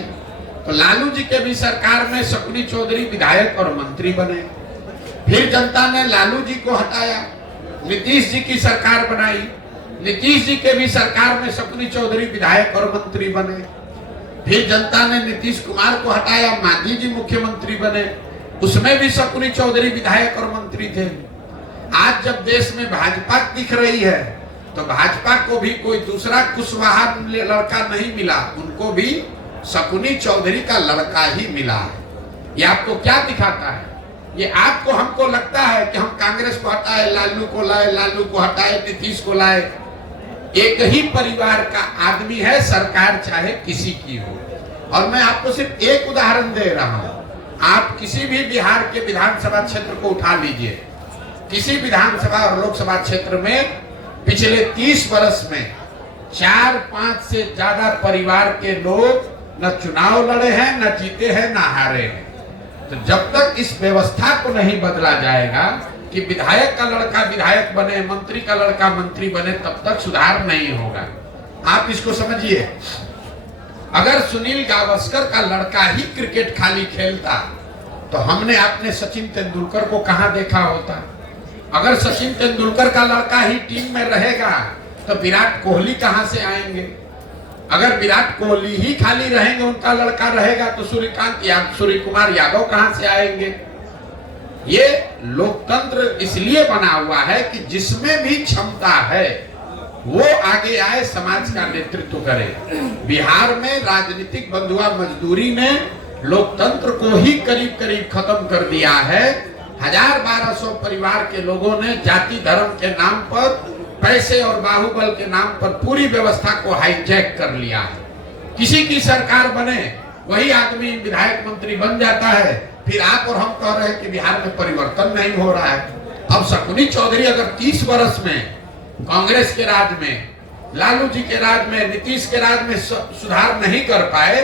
तो लालू जी के भी सरकार में शकुनी चौधरी विधायक और मंत्री बने। फिर जनता ने लालू जी को हटाया, नीतीश जी की सरकार बनाई, नीतीश जी के भी सरकार में शकुनी चौधरी विधायक और मंत्री बने। फिर जनता ने नीतीश कुमार को हटाया, मांझी जी मुख्यमंत्री बने, उसमें भी शकुनी चौधरी विधायक और मंत्री थे। आज जब देश में भाजपा दिख रही है, तो भाजपा को भी कोई दूसरा कुशवाहा लड़का नहीं मिला, उनको भी शकुनी चौधरी का लड़का ही मिला है। ये आपको क्या दिखाता है? ये आपको हमको लगता है कि हम कांग्रेस को हटाए, लालू को लाए, लालू को हटाए, नीतीश को लाए। एक ही परिवार का आदमी है, सरकार चाहे किसी की हो। और मैं आपको सिर्फ एक उदाहरण दे रहा हूं। आप किसी भी बिहार के विधानसभा क्षेत्र को उठा लीजिए, किसी विधानसभा और लोकसभा क्षेत्र में पिछले 30 वर्ष में 4-5 से ज्यादा परिवार के लोग न चुनाव लड़े हैं, न जीते हैं, न हारे हैं। तो जब तक इस व्यवस्था को नहीं बदला जाएगा कि विधायक का लड़का विधायक बने, मंत्री का लड़का मंत्री बने, तब तक सुधार नहीं होगा। आप इसको समझिए, अगर सुनील गावस्कर का लड़का ही क्रिकेट खाली खेलता तो हमने अपने सचिन तेंदुलकर को कहां देखा होता। अगर सचिन तेंदुलकर का लड़का ही टीम में रहेगा तो विराट कोहली कहां से आएंगे। अगर विराट कोहली ही खाली रहेंगे, उनका लड़का रहेगा, तो सूर्य कुमार यादव कहां से आएंगे। ये लोकतंत्र इसलिए बना हुआ है कि जिसमें भी क्षमता है वो आगे आए, समाज का नेतृत्व करे। बिहार में राजनीतिक बंधुआ मजदूरी ने लोकतंत्र को ही करीब करीब खत्म कर दिया है। 1000-1200 परिवार के लोगों ने जाति धर्म के नाम पर, पैसे और बाहुबल के नाम पर पूरी व्यवस्था को हाईजैक कर लिया है। किसी की सरकार बने, वही आदमी विधायक मंत्री बन जाता है। फिर आप और हम कह रहे हैं कि बिहार में परिवर्तन नहीं हो रहा है। अब शकुनी चौधरी अगर 30 वर्ष में कांग्रेस के राज में, लालू जी के राज में, नीतीश के राज में सुधार नहीं कर पाए,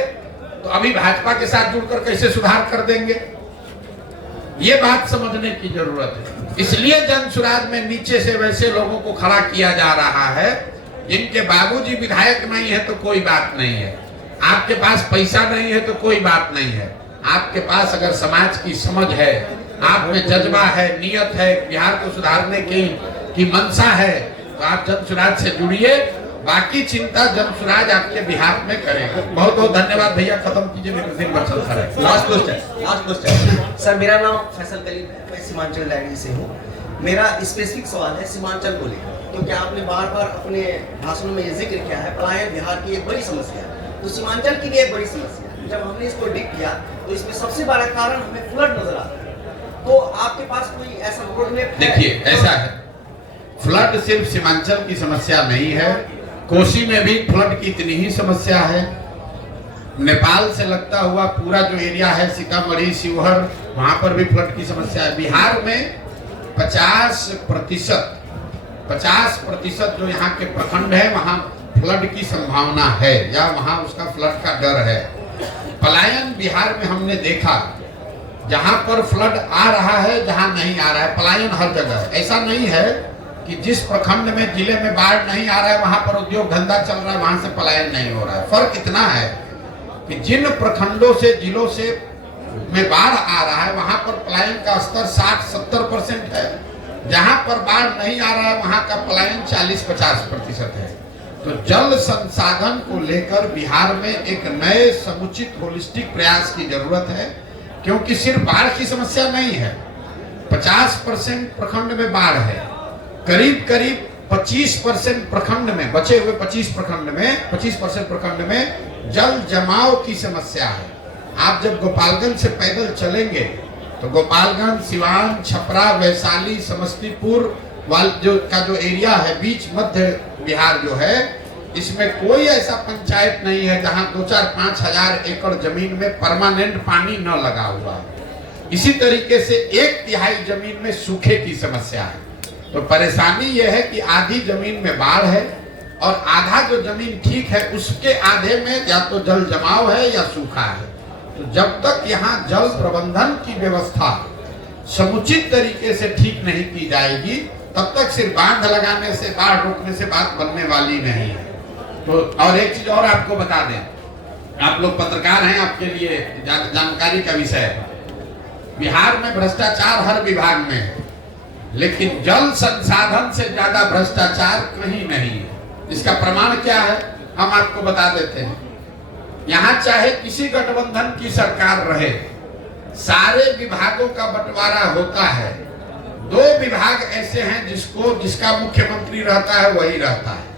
तो अभी भाजपा के साथ जुड़कर कैसे सुधार कर देंगे। ये बात समझने की जरूरत है। इसलिए जन सुराज में नीचे से वैसे लोगों को खड़ा किया जा रहा है जिनके बाबूजी विधायक नहीं है तो कोई बात नहीं है, आपके पास पैसा नहीं है तो कोई बात नहीं है, आपके पास अगर समाज की समझ है, आप में जज्बा है, नियत है, बिहार को सुधारने की मंशा है, तो आप जन सुराज से जुड़िए। बाकी चिंता जन सुराज आपके बिहार में करेगा। बहुत बहुत धन्यवाद भैया, खत्म कीजिए, मेरे दिन बचल सर। Last question sir. मेरा नाम फैसल कलीम है, मैं सीमांचल डायरी से हूँ। मेरा स्पेसिफिक सवाल है सीमांचल को लेकर, क्योंकि आपने बार बार अपने भाषणों में ये जिक्र किया है पलायन बिहार की एक बड़ी समस्या है, तो सीमांचल की भी एक बड़ी समस्या है। जब हमने इसको डिग किया तो इसमें सबसे बड़ा कारण हमें फ्लड नजर आता है। तो आपके पास कोई ऐसा रोड मैप है? देखिए, ऐसा है, फ्लड सिर्फ सीमांचल की समस्या नहीं है, कोसी में भी फ्लड की इतनी ही समस्या है। नेपाल से लगता हुआ पूरा जो एरिया है, सीतामढ़ी, शिवहर, वहां पर भी फ्लड की समस्या है। बिहार में 50% जो यहाँ के प्रखंड है वहां फ्लड की संभावना है, या वहां उसका फ्लड का डर है। पलायन बिहार में हमने देखा, जहां पर फ्लड आ रहा है, जहां नहीं आ रहा है, पलायन हर जगह। ऐसा नहीं है कि जिस प्रखंड में, जिले में बाढ़ नहीं आ रहा है वहां पर उद्योग धंधा चल रहा है, वहां से पलायन नहीं हो रहा है। फर्क इतना है कि जिन प्रखंडों से, जिलों से में बाढ़ आ रहा है वहां पर पलायन का स्तर 60-70% है, जहां पर बाढ़ नहीं आ रहा है वहां का पलायन 40-50% है। तो जल संसाधन को लेकर बिहार में एक नए समुचित होलिस्टिक प्रयास की जरूरत है, क्योंकि सिर्फ बाढ़ की समस्या नहीं है। 50% प्रखंड में बाढ़ है, करीब 25% प्रखंड में, बचे हुए 25% प्रखंड में जल जमाव की समस्या है। आप जब गोपालगंज से पैदल चलेंगे तो गोपालगंज, सिवान, छपरा, वैशाली, समस्तीपुर जो एरिया है, बीच मध्य बिहार जो है, इसमें कोई ऐसा पंचायत नहीं है जहां 2-4-5 हजार एकड़ जमीन में परमानेंट पानी न लगा हुआ है। इसी तरीके से 1/3 जमीन में सूखे की समस्या है। तो परेशानी यह है कि आधी जमीन में बाढ़ है और आधा जो जमीन ठीक है उसके आधे में या तो जल जमाव है या सूखा है। तो जब तक यहाँ जल प्रबंधन की व्यवस्था समुचित तरीके से ठीक नहीं की जाएगी, तब तक सिर्फ बांध लगाने से, बाढ़ रोकने से बात बनने वाली नहीं है। तो और एक चीज और आपको बता दें, आप लोग पत्रकार हैं, आपके लिए जानकारी का विषय है। बिहार में भ्रष्टाचार हर विभाग में है, लेकिन जल संसाधन से ज्यादा भ्रष्टाचार कहीं नहीं है। इसका प्रमाण क्या है, हम आपको बता देते हैं। यहाँ चाहे किसी गठबंधन की सरकार रहे, सारे विभागों का बंटवारा होता है। 2 विभाग ऐसे हैं जिसका मुख्यमंत्री रहता है वही रहता है।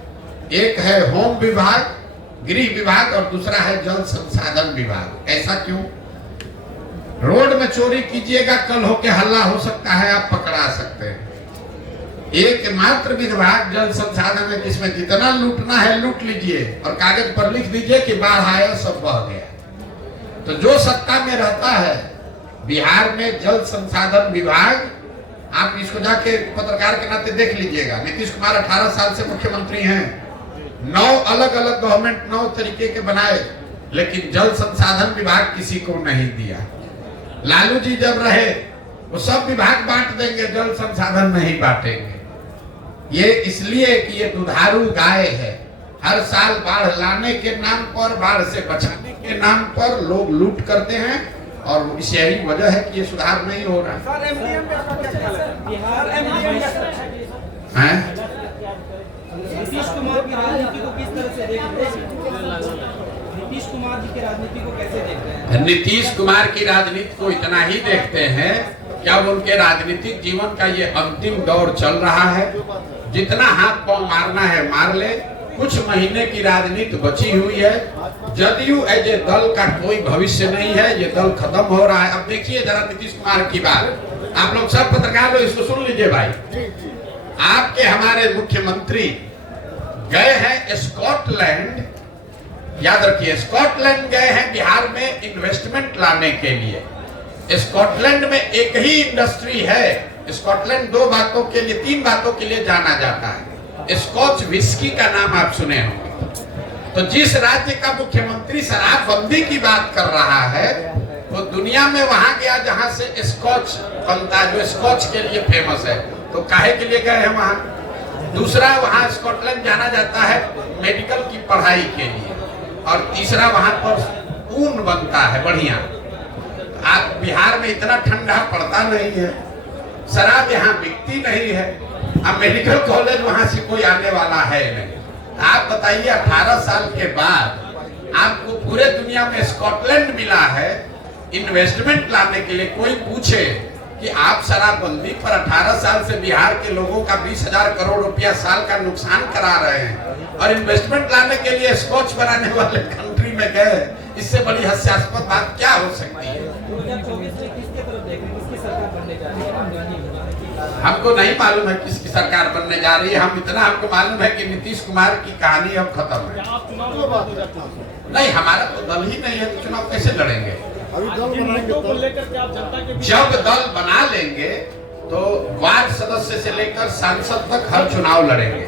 एक है होम विभाग, गृह विभाग, और दूसरा है जल संसाधन विभाग। ऐसा क्यों? रोड में चोरी कीजिएगा, कल होके हल्ला हो सकता है, आप पकड़ा सकते हैं। एकमात्र विभाग जल संसाधन है जिसमें जितना लूटना है लूट लीजिए और कागज पर लिख दीजिए कि बाढ़ आया सब बह गया। तो जो सत्ता में रहता है बिहार में जल संसाधन विभाग, आप इसको जाके पत्रकार के नाते देख लीजिएगा। नीतीश कुमार 18 साल से मुख्यमंत्री हैं, 9 अलग अलग गवर्नमेंट 9 तरीके के बनाए, लेकिन जल संसाधन विभाग किसी को नहीं दिया। लालू जी जब रहे वो सब विभाग बांट देंगे, जल संसाधन नहीं बांटेंगे। ये इसलिए कि ये दुधारू गाय है। हर साल बाढ़ लाने के नाम पर, बाढ़ से बचाने के नाम पर लोग लूट करते हैं और इस यही वजह है कि ये सुधार नहीं हो रहा सर एमडीएम पे आपका क्या ख्याल है? बिहार एमडीएम है। नीतीश कुमार की राजनीति को किस तरह से देखते हैं? नीतीश कुमार जी की राजनीति को कैसे देखते हैं? नीतीश कुमार की राजनीति को इतना ही देखते हैं, क्या उनके राजनीतिक जीवन का ये अंतिम दौर चल रहा है, जितना हाथ पांव मारना है मार ले, कुछ महीने की राजनीति बची हुई है। जदयू एज ए दल का कोई भविष्य नहीं है, ये दल खत्म हो रहा है। अब देखिए जरा नीतीश कुमार की बात, आप लोग सब पत्रकार लोग इसको सुन लीजिए भाई। आपके हमारे मुख्यमंत्री गए हैं स्कॉटलैंड, याद रखिए स्कॉटलैंड गए हैं बिहार में इन्वेस्टमेंट लाने के लिए। स्कॉटलैंड में एक ही इंडस्ट्री है। स्कॉटलैंड 2 बातों के लिए, 3 बातों के लिए जाना जाता है। स्कॉच विस्की का नाम आप सुने होंगे। तो जिस राज्य का मुख्यमंत्री शराबबंदी की बात कर रहा है वो दुनिया में वहां गया जहां से स्कॉच बनता है, जो स्कॉच के लिए फेमस है। तो काहे के लिए गए हैं वहां? दूसरा, वहां स्कॉटलैंड जाना जाता है मेडिकल की पढ़ाई के लिए, और तीसरा वहां पर ऊन बनता है बढ़िया। आप बिहार में इतना ठंडा पड़ता नहीं है, शराब यहाँ बिकती नहीं है, अब मेडिकल कॉलेज वहां से कोई आने वाला है नहीं। आप बताइए 18 साल के बाद आपको पूरे दुनिया में स्कॉटलैंड मिला है इन्वेस्टमेंट लाने के लिए। कोई पूछे कि आप शराबबंदी पर 18 साल से बिहार के लोगों का 20,000 करोड़ रुपया साल का नुकसान करा रहे हैं और इन्वेस्टमेंट लाने के लिए स्कॉच बनाने वाले कंट्री में गए, इससे बड़ी हास्यास्पद बात क्या हो सकती है? 2024 में किसके तरफ देख रहे हैं? किसकी सरकार बनने जा रही है? हमको नहीं मालूम है किसकी सरकार बनने जा रही है। हम इतना हमको मालूम है कि नीतीश कुमार की कहानी अब खत्म है। नहीं, हमारा तो दल ही नहीं है, तो चुनाव कैसे लड़ेंगे? जब दल बना लेंगे तो वार्ड सदस्य से लेकर सांसद तक हर चुनाव लड़ेंगे।